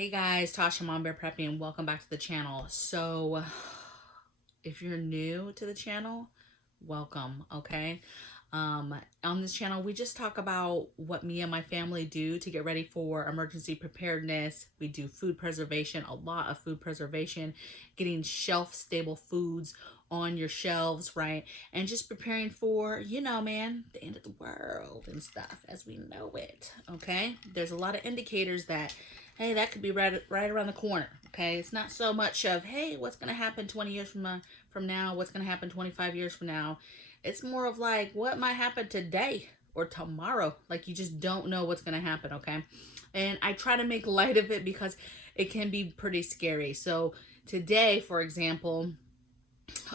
Hey guys, Tasha Mom Bear Preppy, and welcome back to the channel. So, if you're new to the channel, welcome, okay? On this channel, we just talk about what me and my family do to get ready for emergency preparedness. We do food preservation, a lot of food preservation, getting shelf-stable foods on your shelves, right? And just preparing for, you know, man, the end of the world and stuff as we know it, okay? There's a lot of indicators that, hey, that could be right around the corner, okay? It's not so much of, hey, what's going to happen 20 years from now? What's going to happen 25 years from now? It's more of like, what might happen today or tomorrow? Like, you just don't know what's going to happen, okay? And I try to make light of it because it can be pretty scary. So today, for example,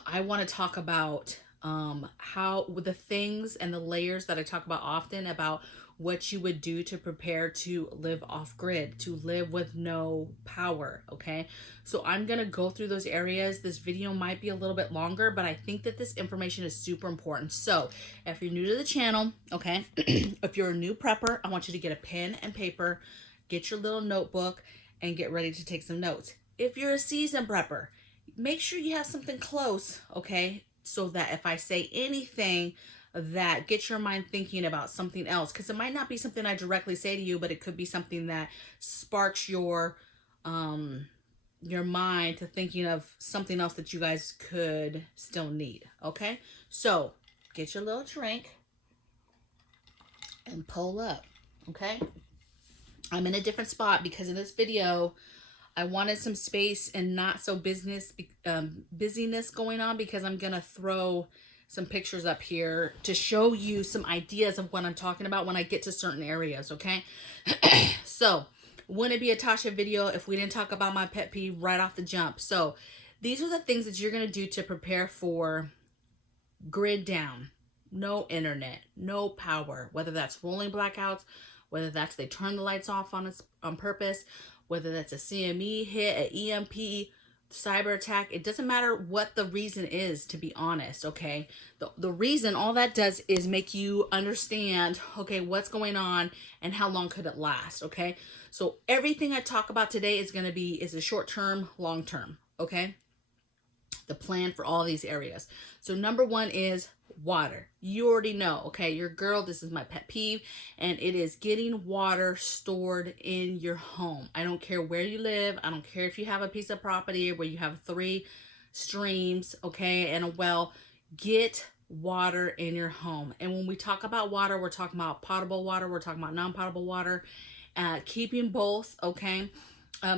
I want to talk about how the things and the layers that I talk about often about what you would do to prepare to live off grid, to live with no power, okay? So I'm going to go through those areas. This video might be a little bit longer, but I think that this information is super important. So if you're new to the channel, okay, if you're a new prepper, I want you to get a pen and paper, get your little notebook, and get ready to take some notes. If you're a seasoned prepper, make sure you have something close, okay? So that if I say anything that gets your mind thinking about something else, because it might not be something I directly say to you, but it could be something that sparks your mind to thinking of something else that you guys could still need, okay? So get your little drink and pull up, okay? I'm in a different spot because in this video, I wanted some space and not so busyness going on, because I'm going to throw some pictures up here to show you some ideas of what I'm talking about when I get to certain areas, okay? So, wouldn't it be a Tasha video if we didn't talk about my pet peeve right off the jump? So, these are the things that you're going to do to prepare for grid down. No internet, no power, whether that's rolling blackouts, whether that's they turn the lights off on purpose, whether that's a CME hit, an EMP, cyber attack. It doesn't matter what the reason is, to be honest, okay? The reason, all that does is make you understand, okay, what's going on and how long could it last, okay? So everything I talk about today is going to be, is a short-term, long-term, okay? The plan for all these areas. So number one is water. You already know, okay, your girl, this is my pet peeve, and it is getting water stored in your home. I don't care where you live. I don't care if you have a piece of property where you have 3 streams, okay, and a well. Get water in your home. And when we talk about water, we're talking about potable water, we're talking about non-potable water, keeping both, okay?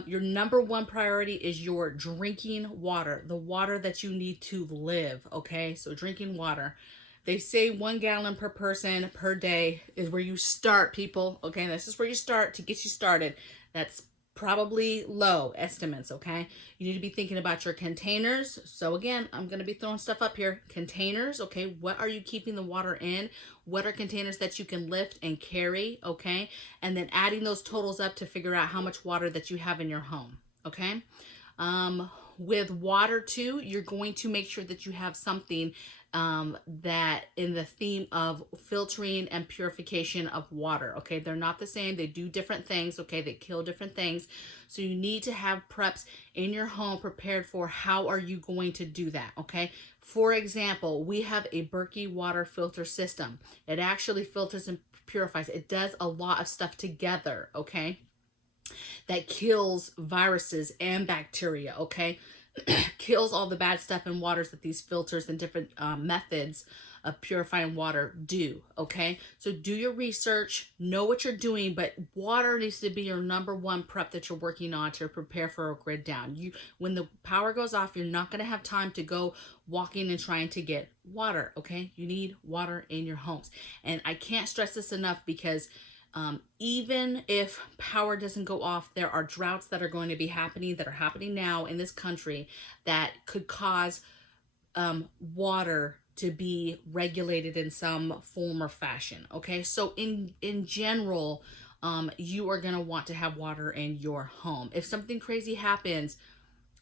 Your number one priority is your drinking water, the water that you need to live, okay? So drinking water. They say 1 gallon per person per day is where you start, people, okay? This is where you start to get you started. That's probably low estimates, okay? You need to be thinking about your containers. So again, I'm going to be throwing stuff up here. Containers, okay? What are you keeping the water in? What are containers that you can lift and carry, okay? And then adding those totals up to figure out how much water that you have in your home, okay? With water too, you're going to make sure that you have something that in the theme of filtering and purification of water, okay? They're not the same. They do different things, okay? They kill different things. So you need to have preps in your home prepared for how are you going to do that, okay? For example, we have a Berkey water filter system. It actually filters and purifies. It does a lot of stuff together, okay? That kills viruses and bacteria, okay? Kills all the bad stuff in waters that these filters and different methods of purifying water do, okay? So do your research, know what you're doing, but water needs to be your number one prep that you're working on to prepare for a grid down. When the power goes off, you're not going to have time to go walking and trying to get water, okay? You need water in your homes. And I can't stress this enough, because even if power doesn't go off, there are droughts that are going to be happening, that are happening now in this country, that could cause water to be regulated in some form or fashion, okay? So in general, you are going to want to have water in your home. If something crazy happens,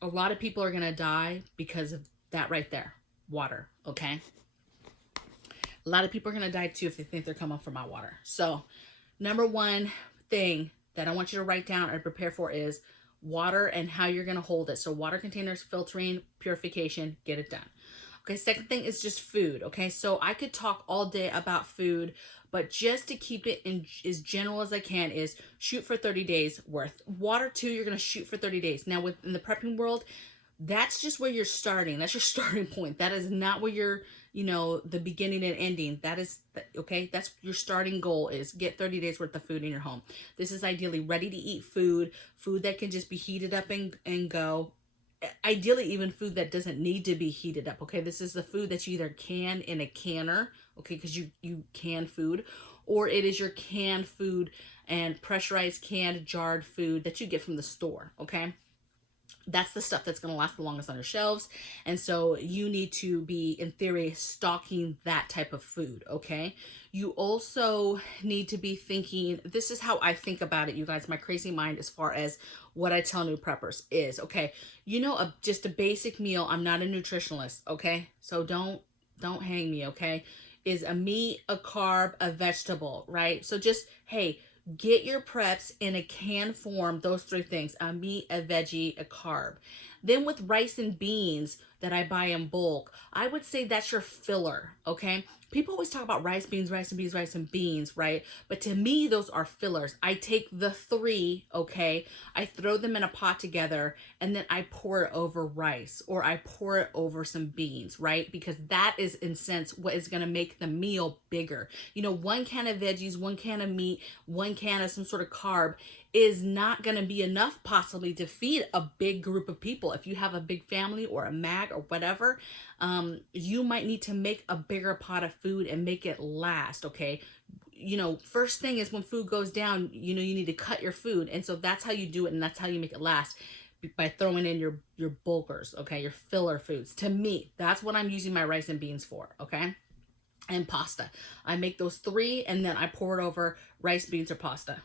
a lot of people are going to die because of that right there, water, okay? A lot of people are going to die too if they think they're coming from my water. So number one thing, that I want you to write down and prepare for is water and how you're going to hold it. So water containers, filtering, purification, get it done. Okay, second thing is just food. Okay, so I could talk all day about food, but just to keep it in as general as I can is shoot for 30 days worth. Water too, you're going to shoot for 30 days. Now within the prepping world, that's just where you're starting. That's your starting point. That is not where you're, the beginning and ending. That is, okay, that's your starting goal is get 30 days worth of food in your home. This is ideally ready to eat food that can just be heated up and go. Ideally, even food that doesn't need to be heated up. Okay, this is the food that you either can in a canner, okay, because you can food, or it is your canned food and pressurized, canned, jarred food that you get from the store. Okay, that's the stuff that's going to last the longest on your shelves. And so you need to be, in theory, stocking that type of food. Okay, you also need to be thinking, this is how I think about it, you guys, my crazy mind, as far as what I tell new preppers is, okay, just a basic meal. I'm not a nutritionalist. Okay, so don't hang me. Okay, is a meat, a carb, a vegetable, right? So just, hey, get your preps in a canned form, those three things: a meat, a veggie, a carb. Then with rice and beans that I buy in bulk, I would say that's your filler, okay? People always talk about rice, beans, rice and beans, rice and beans, right? But to me, those are fillers. I take the three, okay? I throw them in a pot together and then I pour it over rice, or I pour it over some beans, right? Because that is, in a sense, what is going to make the meal bigger. One can of veggies, one can of meat, one can of some sort of carb is not going to be enough possibly to feed a big group of people. If you have a big family or a mag or whatever, you might need to make a bigger pot of food and make it last. Okay, first thing is when food goes down, you need to cut your food, and so that's how you do it, and that's how you make it last, by throwing in your bulkers, okay, your filler foods. To me, that's what I'm using my rice and beans for. Okay, and pasta, I make those three and then I pour it over rice, beans, or pasta.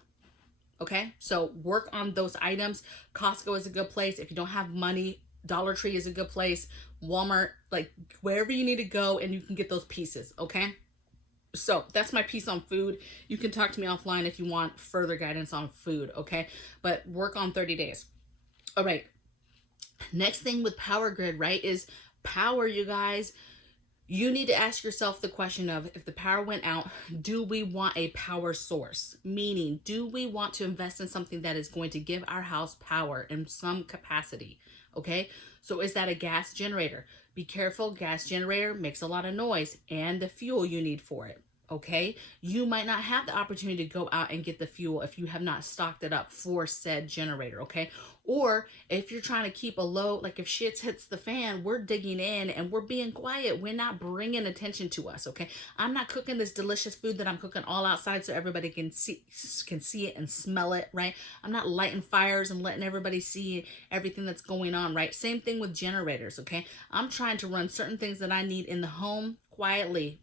Okay, so work on those items. Costco is a good place. If you don't have money, Dollar Tree is a good place. Walmart, like wherever you need to go, and you can get those pieces. Okay, so that's my piece on food. You can talk to me offline if you want further guidance on food. Okay, but work on 30 days. All right, next thing with power grid, right, is power, you guys. You need to ask yourself the question of, if the power went out, do we want a power source? Meaning, do we want to invest in something that is going to give our house power in some capacity? Okay, so is that a gas generator? Be careful, gas generator makes a lot of noise and the fuel you need for it. Okay, you might not have the opportunity to go out and get the fuel if you have not stocked it up for said generator. Okay, or if you're trying to keep a low, like if shit hits the fan, we're digging in and we're being quiet. We're not bringing attention to us. Okay, I'm not cooking this delicious food that I'm cooking all outside so everybody can see it and smell it, right? I'm not lighting fires and letting everybody see everything that's going on, right? Same thing with generators. Okay, I'm trying to run certain things that I need in the home quietly,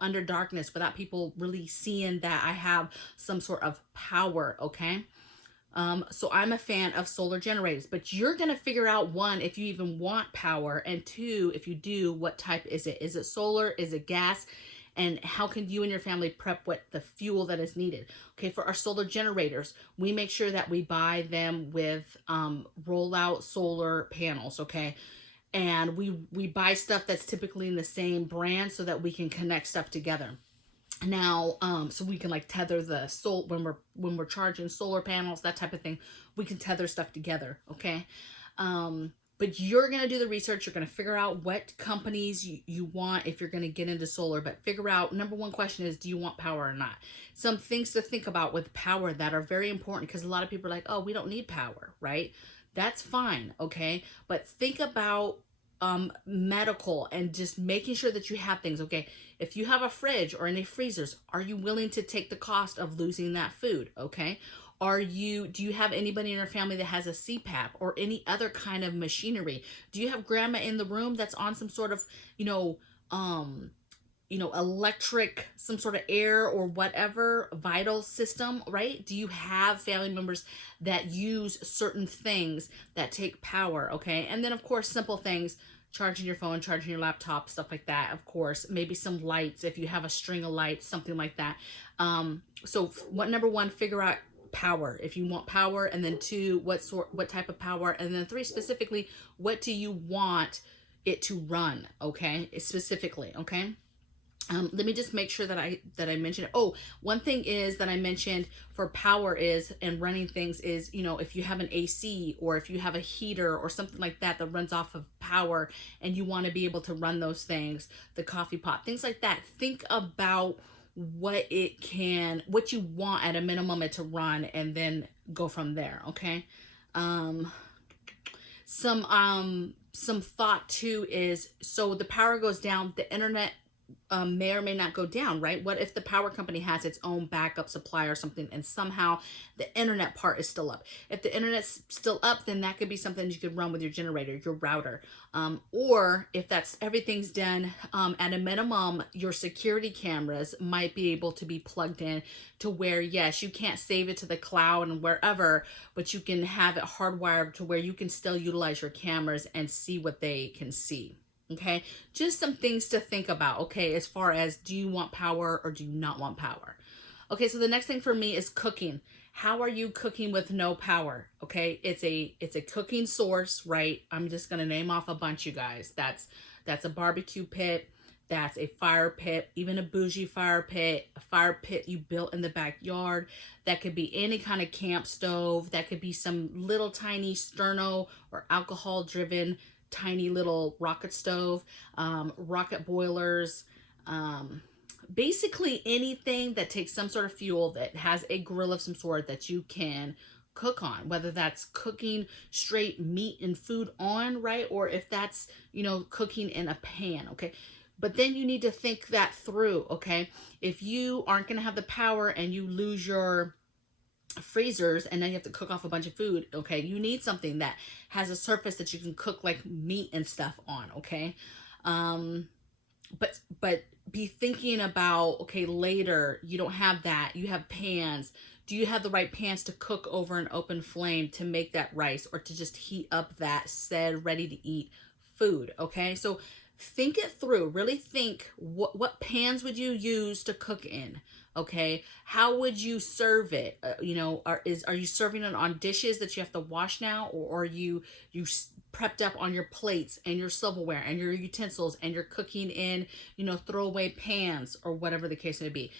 under darkness, without people really seeing that I have some sort of power. Okay, so I'm a fan of solar generators, but you're going to figure out, one, if you even want power, and two, if you do, what type is it? Is it solar? Is it gas? And how can you and your family prep what the fuel that is needed? Okay, for our solar generators, we make sure that we buy them with rollout solar panels. Okay, and we buy stuff that's typically in the same brand so that we can connect stuff together. Now, so we can like tether the when we're charging solar panels, that type of thing, we can tether stuff together. Okay, but you're going to do the research. You're going to figure out what companies you want if you're going to get into solar. But figure out, number one question is, do you want power or not? Some things to think about with power that are very important, because a lot of people are like, oh, we don't need power, right? That's fine. Okay, but think about medical and just making sure that you have things. Okay, if you have a fridge or any freezers, are you willing to take the cost of losing that food? Okay, do you have anybody in your family that has a CPAP or any other kind of machinery? Do you have grandma in the room that's on some sort of electric, some sort of air or whatever vital system, right? Do you have family members that use certain things that take power? Okay, and then of course, simple things: charging your phone, charging your laptop, stuff like that. Of course, maybe some lights if you have a string of lights, something like that. So what, number one, figure out power, if you want power, and then 2, what type of power, and then 3, specifically, what do you want it to run, okay? Specifically, okay? Let me just make sure that I mentioned it. Oh, one thing is that I mentioned for power is, and running things is, you know, if you have an AC or if you have a heater or something like that that runs off of power and you want to be able to run those things, the coffee pot, things like that. Think about what you want at a minimum it to run, and then go from there, okay? Some thought too is, so the power goes down, the internet may or may not go down, right? What if the power company has its own backup supply or something, and somehow the internet part is still up? If the internet's still up, then that could be something you could run with your generator, your router. Or if that's everything's done, at a minimum, your security cameras might be able to be plugged in to where, yes, you can't save it to the cloud and wherever, but you can have it hardwired to where you can still utilize your cameras and see what they can see. Okay, just some things to think about, okay, as far as, do you want power or do you not want power? Okay, so the next thing for me is cooking. How are you cooking with no power? Okay, it's a cooking source, right? I'm just gonna name off a bunch, you guys. That's a barbecue pit, that's a fire pit, even a bougie fire pit, a fire pit you built in the backyard. That could be any kind of camp stove. That could be some little tiny sterno or alcohol driven tiny little rocket stove, rocket boilers, basically anything that takes some sort of fuel that has a grill of some sort that you can cook on, whether that's cooking straight meat and food on, right? Or if that's, you know, cooking in a pan, okay? But then you need to think that through, okay? If you aren't going to have the power and you lose your freezers and then you have to cook off a bunch of food, okay, you need something that has a surface that you can cook like meat and stuff on, okay? But be thinking about, okay, later you don't have that, you have pans. Do you have the right pans to cook over an open flame to make that rice, or to just heat up that said ready to eat food? Okay, so think it through. Really think, what pans would you use to cook in? Okay, how would you serve it? You know, are you serving it on dishes that you have to wash now, or are you prepped up on your plates and your silverware and your utensils, and you're cooking in, you know, throwaway pans or whatever the case may be?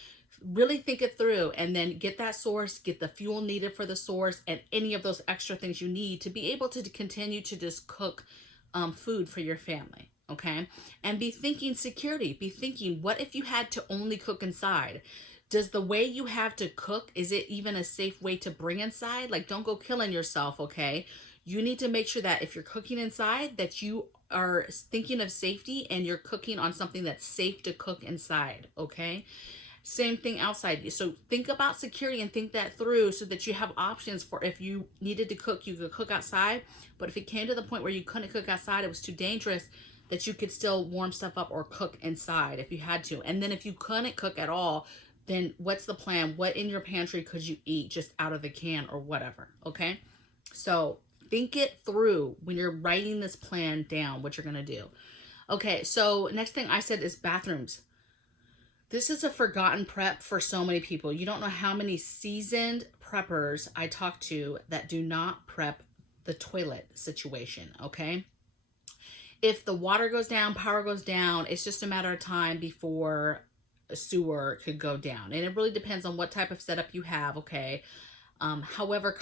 Really think it through, and then get that source, get the fuel needed for the source, and any of those extra things you need to be able to continue to just cook food for your family. Okay, and be thinking security. Be thinking, what if you had to only cook inside? Does the way you have to cook, is it even a safe way to bring inside? Like, don't go killing yourself, okay? You need to make sure that if you're cooking inside, that you are thinking of safety and you're cooking on something that's safe to cook inside, okay? Same thing outside. So think about security and think that through, so that you have options for, if you needed to cook, you could cook outside. But if it came to the point where you couldn't cook outside, it was too dangerous, that you could still warm stuff up or cook inside if you had to. And then if you couldn't cook at all, then what's the plan? What in your pantry could you eat just out of the can or whatever, okay? So think it through when you're writing this plan down, what you're going to do. Okay, so next thing I said is bathrooms. This is a forgotten prep for so many people. You don't know how many seasoned preppers I talk to that do not prep the toilet situation, okay? If the water goes down, power goes down, it's just a matter of time before a sewer could go down. And it really depends on what type of setup you have, okay? However,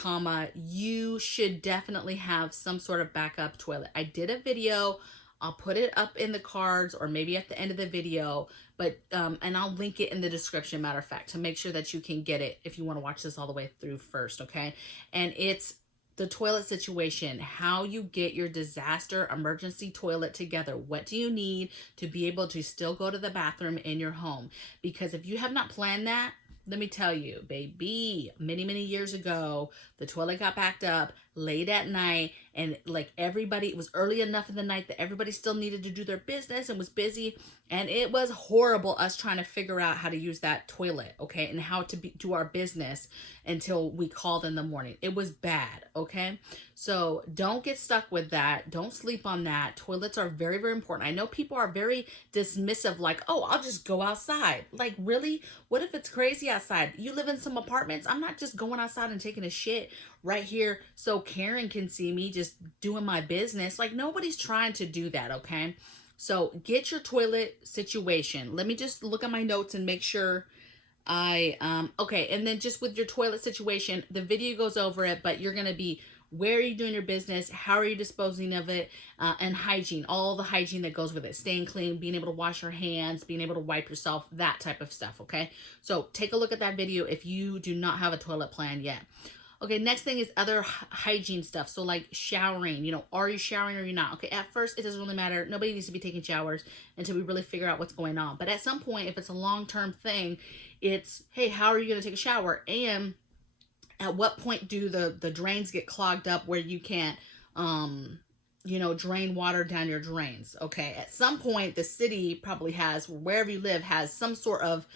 you should definitely have some sort of backup toilet. I did a video. I'll put it up in the cards or maybe at the end of the video, but and I'll link it in the description, matter of fact, to make sure that you can get it if you want to watch this all the way through first, okay? And it's the toilet situation, how you get your disaster emergency toilet together. What do you need to be able to still go to the bathroom in your home? Because if you have not planned that, let me tell you, baby, many, many years ago, the toilet got backed up. late at night, and like everybody, it was early enough in the night that everybody still needed to do their business and was busy, and it was horrible us trying to figure out how to use that toilet, okay, and how to do our business until we called in the morning. It was bad, okay? So don't get stuck with that. Don't sleep on that. Toilets are very, very important. I know people are very dismissive, like, oh, I'll just go outside. Like, really? What if it's crazy outside? You live in some apartments. I'm not just going outside and taking a shit right here so Karen can see me just doing my business. Like, nobody's trying to do that, okay? So get your toilet situation. Let me just look at my notes and make sure okay, and then just with your toilet situation, the video goes over it, but you're going to be, where are you doing your business, how are you disposing of it, and hygiene, all the hygiene that goes with it, staying clean, being able to wash your hands, being able to wipe yourself, that type of stuff, okay? So take a look at that video if you do not have a toilet plan yet. Okay, next thing is other hygiene stuff. So like showering, you know, are you showering or are you not? Okay, at first it doesn't really matter. Nobody needs to be taking showers until we really figure out what's going on. But at some point, if it's a long-term thing, it's, hey, how are you going to take a shower? And at what point do the drains get clogged up where you can't, you know, drain water down your drains? Okay, at some point, the city probably has, wherever you live, has some sort of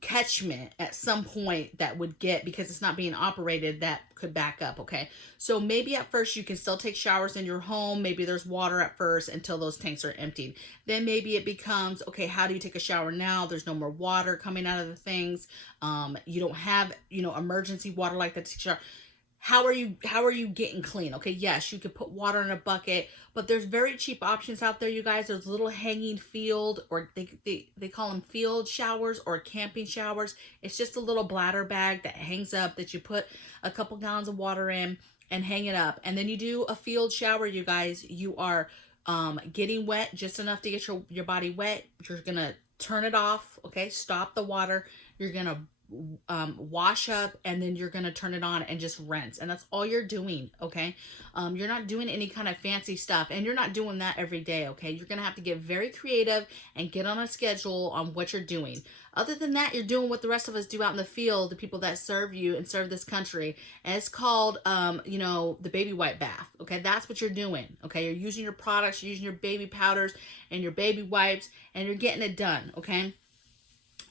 catchment at some point that would get, because it's not being operated, that could back up. Okay, so maybe at first you can still take showers in your home. Maybe there's water at first until those tanks are emptied. Then maybe it becomes, okay, how do you take a shower now? There's no more water coming out of the things. You don't have, you know, emergency water like that to take a shower. How are you getting clean? Okay, yes, you could put water in a bucket, but there's very cheap options out there, you guys. There's little hanging field, or they call them field showers or camping showers. It's just a little bladder bag that hangs up that you put a couple gallons of water in and hang it up. And then you do a field shower, you guys. You are getting wet just enough to get your body wet. You're gonna turn it off, okay? Stop the water. You're gonna wash up, and then you're gonna turn it on and just rinse, and that's all you're doing, okay? You're not doing any kind of fancy stuff, and you're not doing that every day, okay? You're gonna have to get very creative and get on a schedule on what you're doing. Other than that, you're doing what the rest of us do out in the field, the people that serve you and serve this country, and it's called you know, the baby wipe bath, okay? That's what you're doing, okay? You're using your products, you're using your baby powders and your baby wipes, and you're getting it done, okay?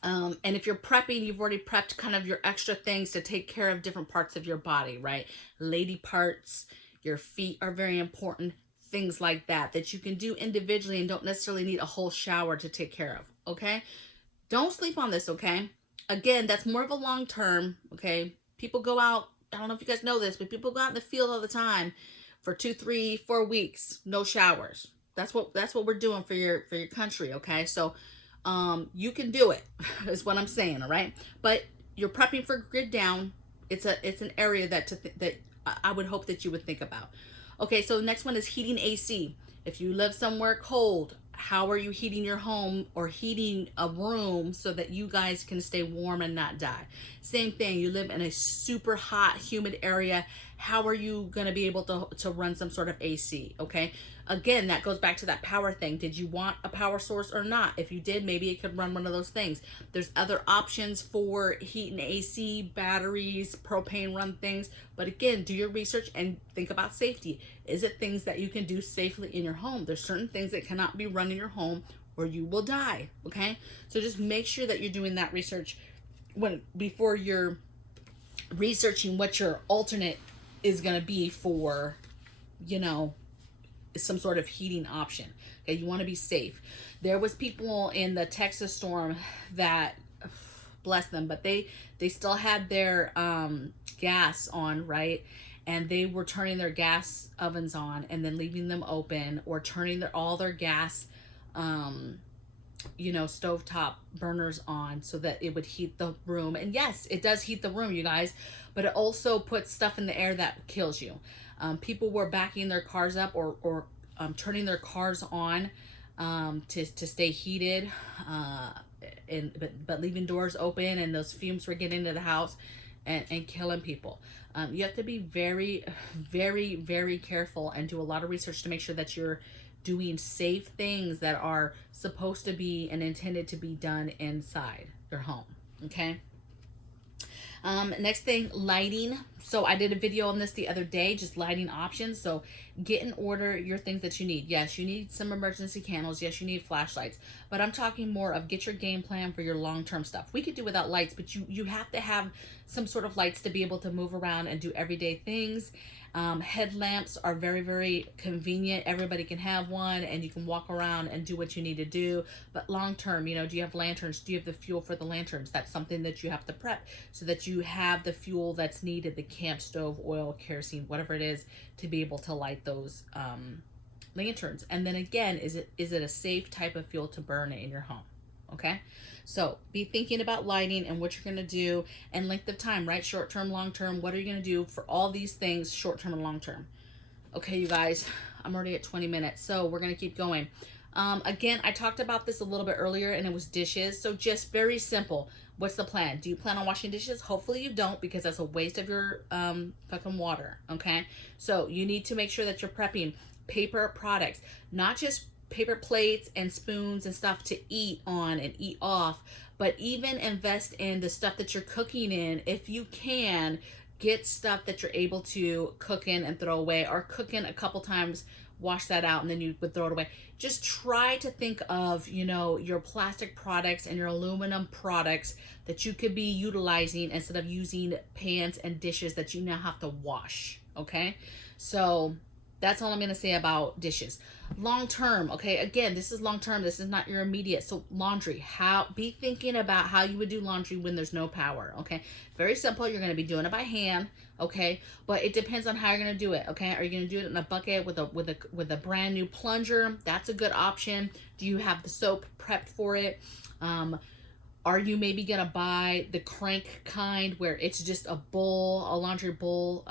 And if you're prepping, you've already prepped kind of your extra things to take care of different parts of your body, right? Lady parts, your feet are very important, things like that, that you can do individually and don't necessarily need a whole shower to take care of, okay? Don't sleep on this, okay? Again, that's more of a long term, okay? People go out, I don't know if you guys know this, but people go out in the field all the time for 2, 3, 4 weeks, no showers. That's what we're doing for your country, okay? So you can do it, is what I'm saying, all right? But you're prepping for grid down. It's an area that I would hope that you would think about. Okay, so the next one is heating AC. If you live somewhere cold, how are you heating your home or heating a room so that you guys can stay warm and not die? Same thing, you live in a super hot, humid area. How are you going to be able to run some sort of AC, okay? Again, that goes back to that power thing. Did you want a power source or not? If you did, maybe it could run one of those things. There's other options for heating AC, batteries, propane run things. But again, do your research and think about safety. Is it things that you can do safely in your home? There's certain things that cannot be run in your home or you will die, okay? So just make sure that you're doing that research before you're researching what your alternate is going to be for, you know, some sort of heating option. Okay, you want to be safe. There was people in the Texas storm that, bless them, but they still had their gas on, right? And they were turning their gas ovens on and then leaving them open, or turning all their gas you know, stovetop burners on so that it would heat the room. And yes, it does heat the room, you guys, but it also puts stuff in the air that kills you. People were backing their cars up or turning their cars on to stay heated, but leaving doors open, and those fumes were getting into the house and killing people. You have to be very, very, very careful and do a lot of research to make sure that you're doing safe things that are supposed to be and intended to be done inside your home, okay? Next thing, lighting. So I did a video on this the other day, just lighting options. So get in order your things that you need. Yes, you need some emergency candles. Yes, you need flashlights. But I'm talking more of get your game plan for your long-term stuff. We could do without lights, but you have to have some sort of lights to be able to move around and do everyday things. Headlamps are very, very convenient. Everybody can have one and you can walk around and do what you need to do. But long term, you know, do you have lanterns? Do you have the fuel for the lanterns? That's something that you have to prep so that you have the fuel that's needed, the camp stove, oil, kerosene, whatever it is, to be able to light those lanterns. And then again, is it a safe type of fuel to burn in your home? Okay, so be thinking about lighting and what you're going to do and length of time, right? Short term, long term. What are you going to do for all these things, short term and long term? Okay, you guys, I'm already at 20 minutes, so we're going to keep going. Again, I talked about this a little bit earlier, and it was dishes. So just very simple. What's the plan? Do you plan on washing dishes? Hopefully you don't, because that's a waste of your fucking water. Okay, so you need to make sure that you're prepping paper products, not just paper plates and spoons and stuff to eat on and eat off, but even invest in the stuff that you're cooking in. If you can, get stuff that you're able to cook in and throw away, or cook in a couple times, wash that out, and then you would throw it away. Just try to think of, you know, your plastic products and your aluminum products that you could be utilizing instead of using pans and dishes that you now have to wash. Okay, so that's all I'm going to say about dishes. Long term, okay, again, this is long term. This is not your immediate. So laundry, be thinking about how you would do laundry when there's no power. Okay, very simple. You're going to be doing it by hand. Okay, but it depends on how you're going to do it. Okay, are you going to do it in a bucket with a brand new plunger? That's a good option. Do you have the soap prepped for it? Are you maybe gonna buy the crank kind where it's just a bowl, a laundry bowl,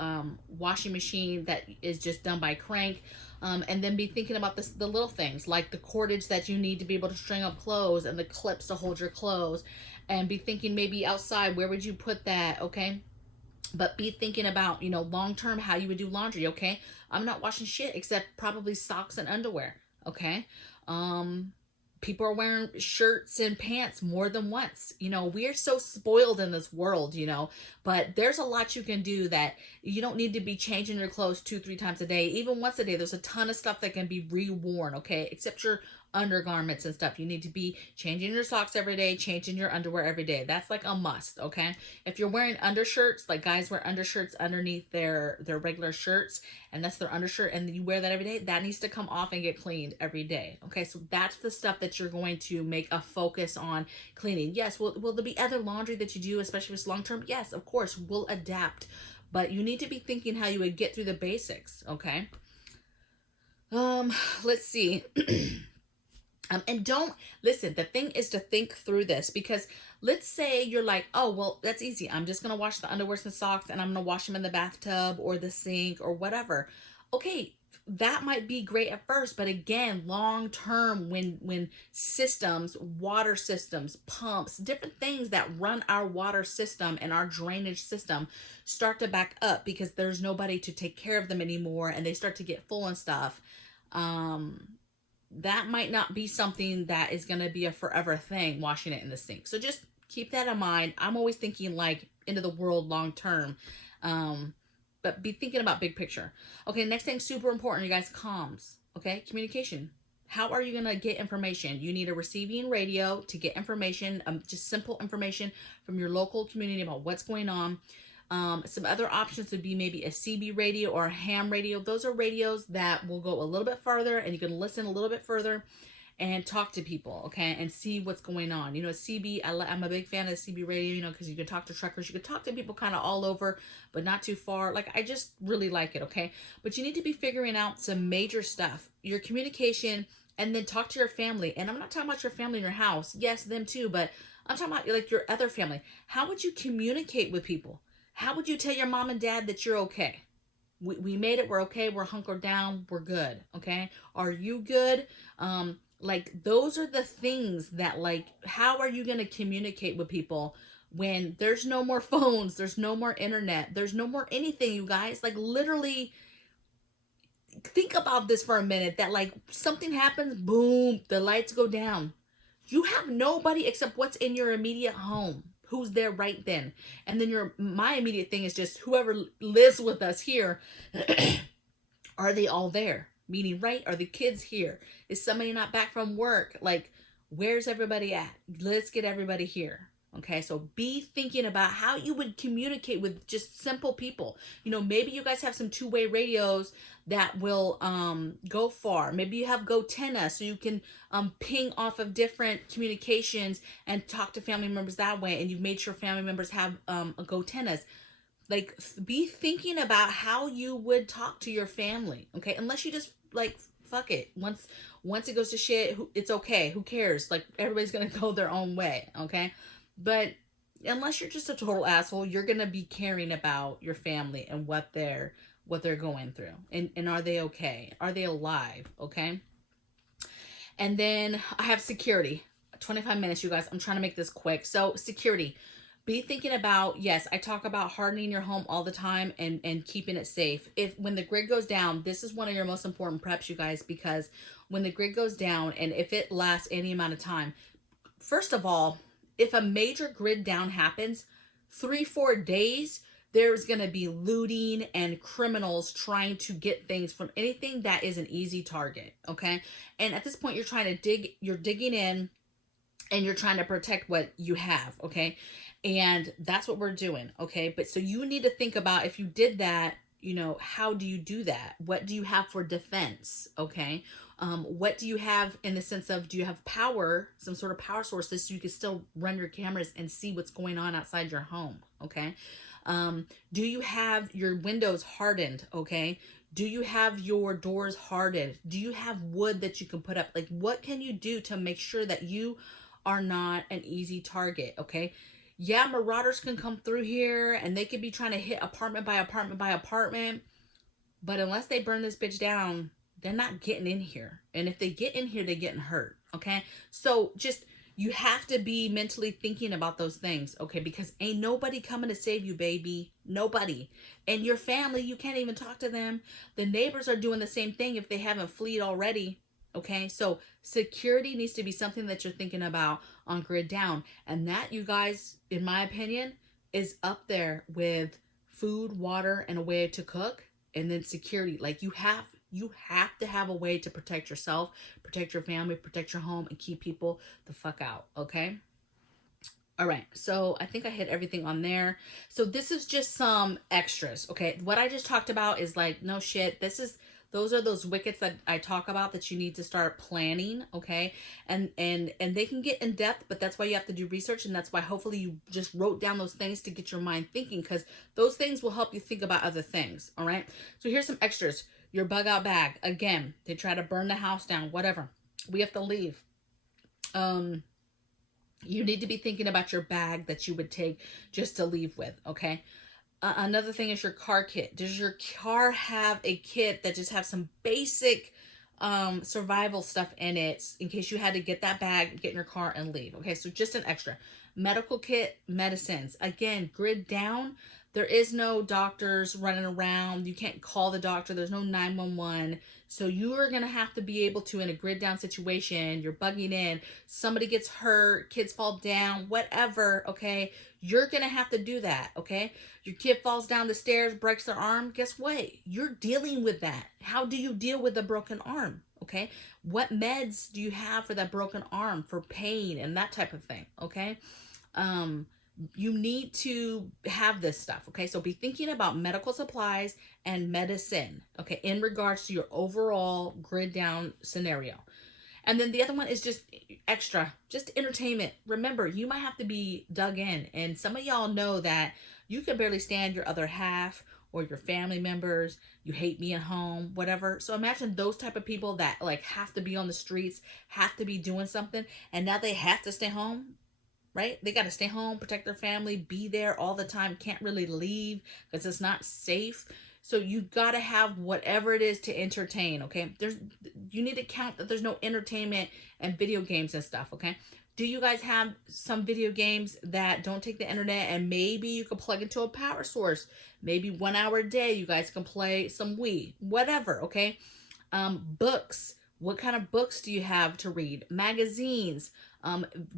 washing machine that is just done by crank? And then be thinking about the little things like the cordage that you need to be able to string up clothes and the clips to hold your clothes. And be thinking maybe outside, where would you put that? Okay. But be thinking about, you know, long term how you would do laundry. Okay. I'm not washing shit except probably socks and underwear. Okay. People are wearing shirts and pants more than once. You know, we're so spoiled in this world, you know, but there's a lot you can do that you don't need to be changing your clothes 2-3 times a day. Even once a day, there's a ton of stuff that can be reworn, okay? Except your undergarments and stuff. You need to be changing your socks every day, changing your underwear every day. That's like a must, okay? If you're wearing undershirts, like guys wear undershirts underneath their regular shirts, and that's their undershirt, and you wear that every day, that needs to come off and get cleaned every day. Okay, so that's the stuff that you're going to make a focus on cleaning. Yes, will there be other laundry that you do, especially if it's long term? Yes, of course, we'll adapt. But you need to be thinking how you would get through the basics, okay? Let's see. And don't listen. The thing is to think through this, because let's say you're like, oh, well, that's easy. I'm just going to wash the underwears and socks and I'm going to wash them in the bathtub or the sink or whatever. Okay, that might be great at first, but again, long term, when systems, water systems, pumps, different things that run our water system and our drainage system start to back up because there's nobody to take care of them anymore and they start to get full and stuff, that might not be something that is going to be a forever thing, washing it in the sink. So just keep that in mind. I'm always thinking like into the world long term, but be thinking about big picture. Okay, next thing, super important, you guys, comms. Okay, communication. How are you going to get information? You need a receiving radio to get information, just simple information from your local community about what's going on. Some other options would be maybe a CB radio or a ham radio. Those are radios that will go a little bit farther and you can listen a little bit further and talk to people, okay, and see what's going on. You know, CB, I'm a big fan of CB radio, you know, because you can talk to truckers, you can talk to people kind of all over, but not too far. Like, I just really like it, okay? But you need to be figuring out some major stuff, your communication, and then talk to your family. And I'm not talking about your family in your house. Yes, them too, but I'm talking about like your other family. How would you communicate with people? How would you tell your mom and dad that you're okay? We made it. We're okay. We're hunkered down. We're good. Okay. Are you good? Like, those are the things that, like, how are you going to communicate with people when there's no more phones? There's no more internet. There's no more anything, you guys. Like, literally, think about this for a minute, that like something happens, boom, the lights go down. You have nobody except what's in your immediate home. who's there right then. And then my immediate thing is just whoever lives with us here, are they all there? Meaning, right? Are the kids here? Is somebody not back from work? Like, where's everybody at? Let's get everybody here. Okay, so be thinking about how you would communicate with just simple people. You know, maybe you guys have some two-way radios that will go far. Maybe you have GoTenna so you can ping off of different communications and talk to family members that way. And you've made sure family members have a GoTennas. Like, be thinking about how you would talk to your family, okay? Unless you just, like, fuck it. Once it goes to shit, it's okay. Who cares? Like, everybody's gonna go their own way, okay? But unless you're just a total asshole, you're gonna be caring about your family and what they're going through. And are they okay? Are they alive, okay? And then I have security. 25 minutes, you guys. I'm trying to make this quick. So, security. Be thinking about, yes, I talk about hardening your home all the time and keeping it safe. When the grid goes down, this is one of your most important preps, you guys, because when the grid goes down and if it lasts any amount of time, first of all, if a major grid down happens, 3-4 days, there's going to be looting and criminals trying to get things from anything that is an easy target, okay? And at this point, you're digging in and you're trying to protect what you have, okay? And that's what we're doing, okay? But so you need to think about, if you did that, you know, how do you do that? What do you have for defense, okay? What do you have in the sense of, do you have power, some sort of power sources so you can still run your cameras and see what's going on outside your home, okay? Do you have your windows hardened, okay? Do you have your doors hardened? Do you have wood that you can put up? Like, what can you do to make sure that you are not an easy target, okay? Yeah, marauders can come through here and they could be trying to hit apartment by apartment by apartment, but unless they burn this bitch down, they're not getting in here. And if they get in here, they're getting hurt, okay? So just, you have to be mentally thinking about those things, okay? Because ain't nobody coming to save you, baby. Nobody. And your family, you can't even talk to them. The neighbors are doing the same thing if they haven't fled already. Okay, so security needs to be something that you're thinking about on grid down. And that, you guys, in my opinion, is up there with food, water, and a way to cook. And then security. Like, you have to have a way to protect yourself, protect your family, protect your home, and keep people the fuck out, okay? All right, so I think I hit everything on there. So this is just some extras, okay? What I just talked about is like, no shit, those are those wickets that I talk about that you need to start planning, okay? And they can get in depth, but that's why you have to do research, and that's why hopefully you just wrote down those things to get your mind thinking, because those things will help you think about other things, all right? So here's some extras. Your bug out bag. Again, they try to burn the house down, whatever. We have to leave. You need to be thinking about your bag that you would take just to leave with, okay? Another thing is your car kit. Does your car have a kit that just have some basic survival stuff in it in case you had to get that bag, get in your car, and leave? Okay, so just an extra. Medical kit, medicines. Again, grid down. There is no doctors running around. You can't call the doctor. There's no 911. So you are going to have to be able to, in a grid down situation, you're bugging in, somebody gets hurt, kids fall down, whatever, okay? You're going to have to do that, okay? Your kid falls down the stairs, breaks their arm. Guess what? You're dealing with that. How do you deal with a broken arm, okay? What meds do you have for that broken arm, for pain and that type of thing, okay? You need to have this stuff, okay? So be thinking about medical supplies and medicine, okay, in regards to your overall grid down scenario. And then the other one is just extra, just entertainment. Remember, you might have to be dug in, and some of y'all know that you can barely stand your other half or your family members. You hate being home, whatever. So imagine those type of people that like have to be on the streets, have to be doing something, and now they have to stay home. Right? They got to stay home, protect their family, be there all the time, can't really leave because it's not safe. So you got to have whatever it is to entertain, okay? You need to count that there's no entertainment and video games and stuff, okay? Do you guys have some video games that don't take the internet and maybe you can plug into a power source? Maybe 1 hour a day you guys can play some Wii, whatever, okay? Books. What kind of books do you have to read? Magazines.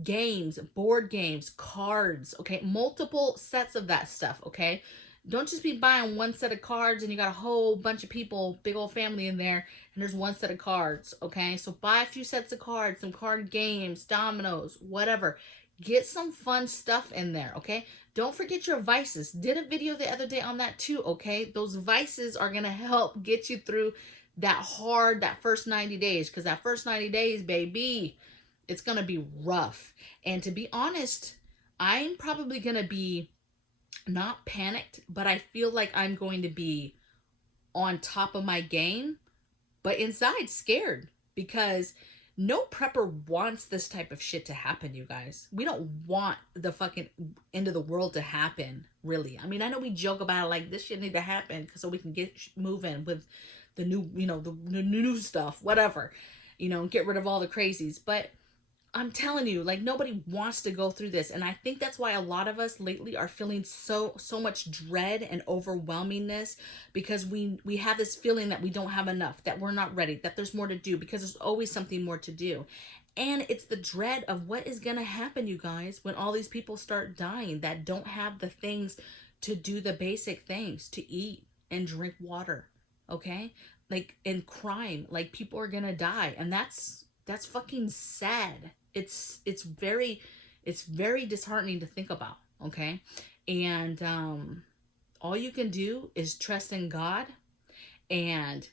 games, board games, cards, okay? Multiple sets of that stuff, okay? Don't just be buying one set of cards and you got a whole bunch of people, big old family in there, and there's one set of cards, okay? So buy a few sets of cards, some card games, dominoes, whatever. Get some fun stuff in there, okay? Don't forget your vices. Did a video the other day on that too, okay? Those vices are going to help get you through that first 90 days, because that first 90 days, baby, it's going to be rough. And to be honest, I'm probably going to be not panicked, but I feel like I'm going to be on top of my game, but inside scared, because no prepper wants this type of shit to happen, you guys. We don't want the fucking end of the world to happen, really. I mean, I know we joke about it, like this shit need to happen so we can get moving with the new, the new stuff, whatever, get rid of all the crazies. But I'm telling you, like, nobody wants to go through this. And I think that's why a lot of us lately are feeling so much dread and overwhelmingness, because we have this feeling that we don't have enough, that we're not ready, that there's more to do, because there's always something more to do. And it's the dread of what is going to happen, you guys, when all these people start dying that don't have the things to do the basic things, to eat and drink water, okay? Like, in crime, like, people are going to die. And that's fucking sad. It's very disheartening to think about, okay? And all you can do is trust in God and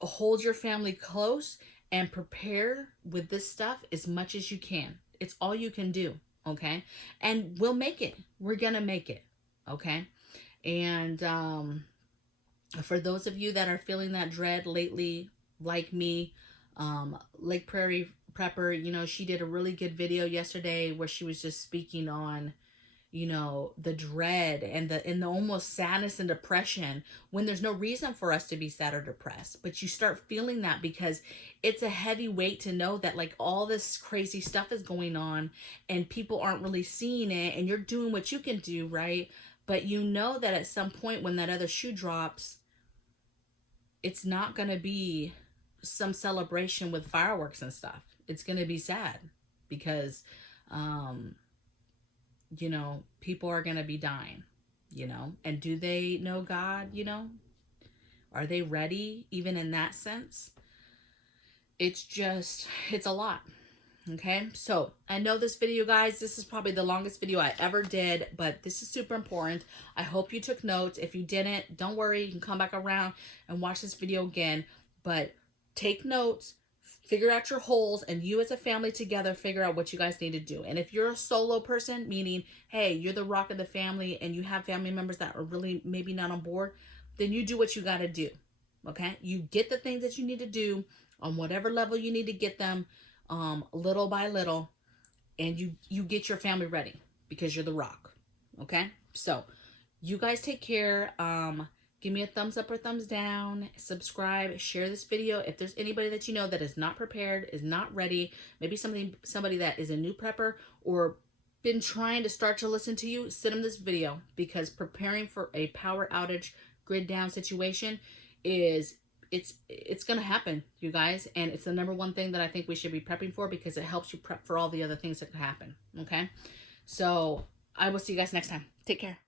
hold your family close and prepare with this stuff as much as you can. It's all you can do, okay? And we'll make it. We're gonna make it, okay? And for those of you that are feeling that dread lately, like me, Lake Prairie Prepper, she did a really good video yesterday where she was just speaking on, the dread and the almost sadness and depression, when there's no reason for us to be sad or depressed. But you start feeling that because it's a heavy weight to know that, like, all this crazy stuff is going on and people aren't really seeing it, and you're doing what you can do, right? But you know that at some point when that other shoe drops, it's not going to be some celebration with fireworks and stuff. It's going to be sad because, people are going to be dying, and do they know God? Are they ready even in that sense? It's a lot. Okay, so I know this video, guys, this is probably the longest video I ever did, but this is super important. I hope you took notes. If you didn't, don't worry, you can come back around and watch this video again. But take notes, figure out your holes, and you as a family together figure out what you guys need to do. And if you're a solo person, meaning, hey, you're the rock of the family and you have family members that are really maybe not on board, then you do what you got to do. Okay, you get the things that you need to do on whatever level you need to get them, little by little, and you get your family ready, because you're the rock. Okay, so you guys take care. Give me a thumbs up or thumbs down, subscribe, share this video. If there's anybody that you know that is not prepared, is not ready, maybe somebody that is a new prepper or been trying to start to listen to you, send them this video, because preparing for a power outage, grid down situation it's going to happen, you guys. And it's the number one thing that I think we should be prepping for, because it helps you prep for all the other things that could happen. Okay, so I will see you guys next time. Take care.